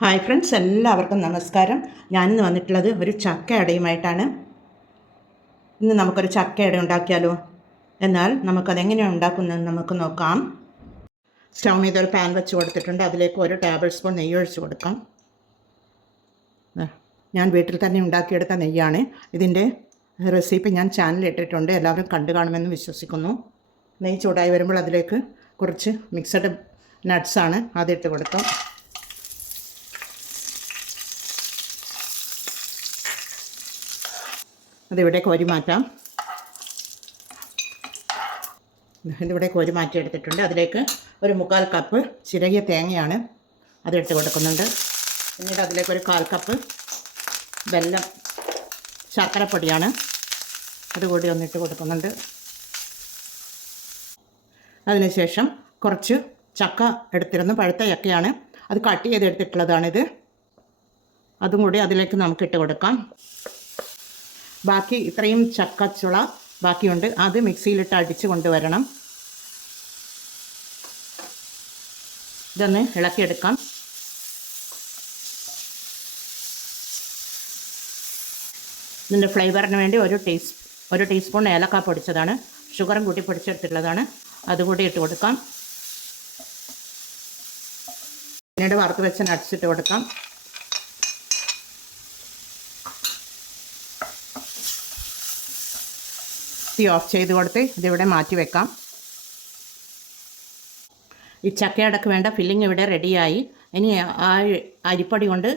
Hi friends, എല്ലാവർക്കും നമസ്കാരം. ഞാനിന്ന് വന്നിട്ടുള്ളത് ഒരു ചക്ക അടയുമായിട്ടാണ്. ഇന്ന് നമുക്കൊരു ചക്ക അട ഉണ്ടാക്കിയാലോ? എന്നാൽ നമുക്കതെങ്ങനെയാണ് ഉണ്ടാക്കുന്നതെന്ന് നമുക്ക് നോക്കാം. സ്റ്റൗ മീത് ഒരു പാൻ വെച്ച് കൊടുത്തിട്ടുണ്ട്. അതിലേക്ക് 1 ടേബിൾ സ്പൂൺ നെയ്യ് ഒഴിച്ച് കൊടുക്കാം. ഞാൻ വീട്ടിൽ തന്നെ ഉണ്ടാക്കിയെടുത്ത നെയ്യാണ്. ഇതിൻ്റെ റെസിപ്പി ഞാൻ ചാനലിൽ ഇട്ടിട്ടുണ്ട്. എല്ലാവരും കണ്ടു കാണുമെന്ന് വിശ്വസിക്കുന്നു. നെയ്യ് ചൂടായി വരുമ്പോൾ അതിലേക്ക് കുറച്ച് മിക്സഡ് നട്ട്സാണ് അതിട്ട് കൊടുക്കാം. അതിവിടെ കോരി മാറ്റാം. ഇതിവിടെ കോരി മാറ്റി എടുത്തിട്ടുണ്ട്. അതിലേക്ക് ഒരു 1/4 കപ്പ് ചിരകിയ തേങ്ങയാണ് അതിട്ട് കൊടുക്കുന്നുണ്ട്. പിന്നീട് അതിലേക്ക് ഒരു 1/4 കപ്പ് വെല്ലം ശർക്കരപ്പൊടിയാണ് അതുകൂടി ഒന്നിട്ട് കൊടുക്കുന്നുണ്ട്. അതിനുശേഷം കുറച്ച് ചക്ക എടുത്തിരുന്നു. പഴുത്ത ചക്കയാണ്, അത് കട്ട് ചെയ്തെടുത്തിട്ടുള്ളതാണിത്. അതും കൂടി അതിലേക്ക് നമുക്കിട്ട് കൊടുക്കാം. ബാക്കി ഇത്രയും ചക്കച്ചുള ബാക്കിയുണ്ട്, അത് മിക്സിയിലിട്ട് അടിച്ച് കൊണ്ടുവരണം. ഇതൊന്ന് ഇളക്കിയെടുക്കാം. ഇതിൻ്റെ ഫ്ലേവറിന് വേണ്ടി ഒരു ടീസ്പൂൺ ഏലക്ക പൊടിച്ചതാണ്, ഷുഗറും കൂട്ടി പൊടിച്ചെടുത്തിട്ടുള്ളതാണ്, അതുകൂടി ഇട്ട് കൊടുക്കാം. പിന്നീട് വറുത്ത് വെച്ച നട്ട്സ് ഇട്ട് കൊടുക്കാം. തീ ഓഫ് ചെയ്ത് കൊടുത്ത് ഇതിവിടെ മാറ്റി വെക്കാം. ഈ ചക്കയടക്ക് വേണ്ട ഫില്ലിങ് ഇവിടെ റെഡിയായി. ഇനി ആ അരിപ്പൊടി കൊണ്ട്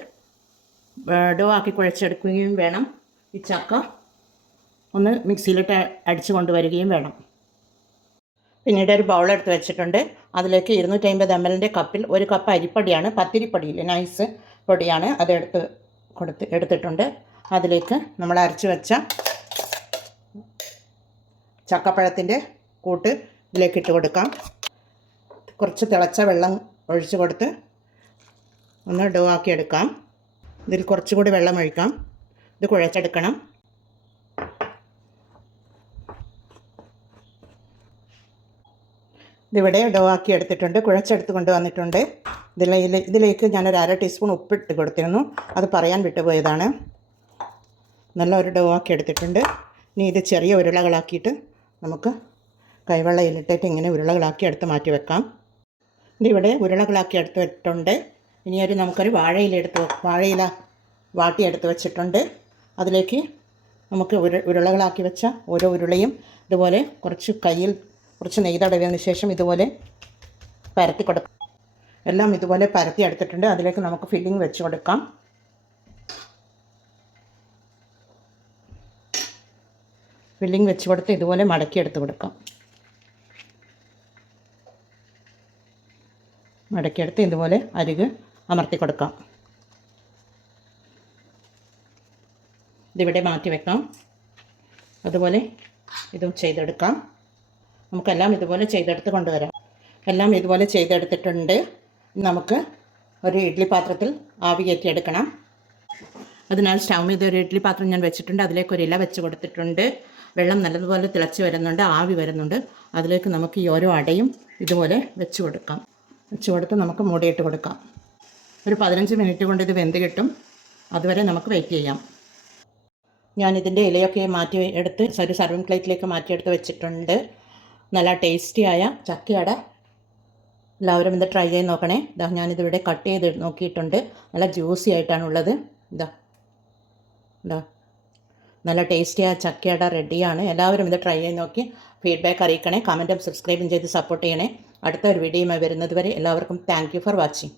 ഡോ ആക്കി കുഴച്ചെടുക്കുകയും വേണം. ഈ ചക്ക ഒന്ന് മിക്സിയിലിട്ട് അടിച്ച് കൊണ്ടുവരികയും വേണം. പിന്നീട് ഒരു ബൗളെടുത്ത് വെച്ചിട്ടുണ്ട്. അതിലേക്ക് 250 ml കപ്പിൽ 1 കപ്പ് അരിപ്പൊടിയാണ്, പത്തിരിപ്പൊടിയിൽ നൈസ് പൊടിയാണ്, അത് എടുത്തിട്ടുണ്ട്. അതിലേക്ക് നമ്മൾ അരച്ച് വെച്ച ചക്കപ്പഴത്തിൻ്റെ കൂട്ട് ഇതിലേക്ക് ഇട്ട് കൊടുക്കാം. കുറച്ച് തിളച്ച വെള്ളം ഒഴിച്ച് കൊടുത്ത് ഒന്ന് ഡോ ആക്കി എടുക്കാം. ഇതിൽ കുറച്ചുകൂടി വെള്ളം ഒഴിക്കാം. ഇത് കുഴച്ചെടുക്കണം. ഇതിവിടെ ഡോ ആക്കി എടുത്തിട്ടുണ്ട്, കുഴച്ചെടുത്ത് കൊണ്ടുവന്നിട്ടുണ്ട്. ഇതിലേക്ക് ഞാനൊരു 1/2 ടീസ്പൂൺ ഉപ്പിട്ട് കൊടുത്തിരുന്നു, അത് പറയാൻ വിട്ടുപോയതാണ്. നല്ല ഒരു ഡോ ആക്കി എടുത്തിട്ടുണ്ട്. ഇനി ഇത് ചെറിയ ഉരുളകളാക്കിയിട്ട് നമുക്ക് കൈവെള്ളയിലിട്ടിട്ട് ഇങ്ങനെ ഉരുളകളാക്കി എടുത്ത് മാറ്റി വെക്കാം. ഇതിവിടെ ഉരുളകളാക്കി എടുത്ത് വെച്ചിട്ടുണ്ട്. ഇനി നമുക്കൊരു വാഴയില വാട്ടിയെടുത്ത് വെച്ചിട്ടുണ്ട്. അതിലേക്ക് നമുക്ക് ഉരുളകളാക്കി വെച്ച ഓരോ ഉരുളയും ഇതുപോലെ കുറച്ച് നെയ്യ് തടവിയതിന് ശേഷം ഇതുപോലെ പരത്തി കൊടുക്കാം. എല്ലാം ഇതുപോലെ പരത്തി എടുത്തിട്ടുണ്ട്. അതിലേക്ക് നമുക്ക് ഫില്ലിങ് വെച്ച് കൊടുക്കാം. ഫില്ലിങ് വെച്ച് കൊടുത്ത് ഇതുപോലെ മടക്കിയെടുത്ത് കൊടുക്കാം. മടക്കിയെടുത്ത് ഇതുപോലെ അരിക് അമർത്തി കൊടുക്കാം. ഇതിവിടെ മാറ്റി വെക്കാം. അതുപോലെ ഇതും ചെയ്തെടുക്കാം. നമുക്കെല്ലാം ഇതുപോലെ ചെയ്തെടുത്ത് കൊണ്ടുവരാം. എല്ലാം ഇതുപോലെ ചെയ്തെടുത്തിട്ടുണ്ട്. നമുക്ക് ഒരു ഇഡ്ഡലി പാത്രത്തിൽ ആവി കയറ്റിയെടുക്കണം. അതിനാൽ സ്റ്റൗ മീത് ഒരു ഇഡ്ഡലി പാത്രം ഞാൻ വെച്ചിട്ടുണ്ട്. അതിലേക്ക് ഒരു ഇല വെച്ച് കൊടുത്തിട്ടുണ്ട്. വെള്ളം നല്ലതുപോലെ തിളച്ച് വരുന്നുണ്ട്, ആവി വരുന്നുണ്ട്. അതിലേക്ക് നമുക്ക് ഈ ഓരോ അടയും ഇതുപോലെ വെച്ച് കൊടുത്ത് നമുക്ക് മൂടിയിട്ട് കൊടുക്കാം. ഒരു 15 മിനിറ്റ് കൊണ്ട് ഇത് വെന്ത് കിട്ടും. അതുവരെ നമുക്ക് വെയിറ്റ് ചെയ്യാം. ഞാനിതിൻ്റെ ഇലയൊക്കെ മാറ്റി എടുത്ത് ഒരു സർവിങ് പ്ലേറ്റിലേക്ക് മാറ്റിയെടുത്ത് വെച്ചിട്ടുണ്ട്. നല്ല ടേസ്റ്റിയായ ചക്കയട എല്ലാവരും ഇത് ട്രൈ ചെയ്ത് നോക്കണേ. ഞാനിതിവിടെ കട്ട് ചെയ്ത് നോക്കിയിട്ടുണ്ട്. നല്ല ജ്യൂസി ആയിട്ടാണുള്ളത്. നല്ല ടേസ്റ്റിയായ ചക്കയട റെഡിയാണ്. എല്ലാവരും ഇത് ട്രൈ ചെയ്ത് നോക്കി ഫീഡ്ബാക്ക് അറിയിക്കണേ. കമൻറ്റും സബ്സ്ക്രൈബും ചെയ്ത് സപ്പോർട്ട് ചെയ്യണേ. അടുത്ത ഒരു വീഡിയോയുമായി വരുന്നത് വരെ എല്ലാവർക്കും താങ്ക് യു ഫോർ വാച്ചിങ്.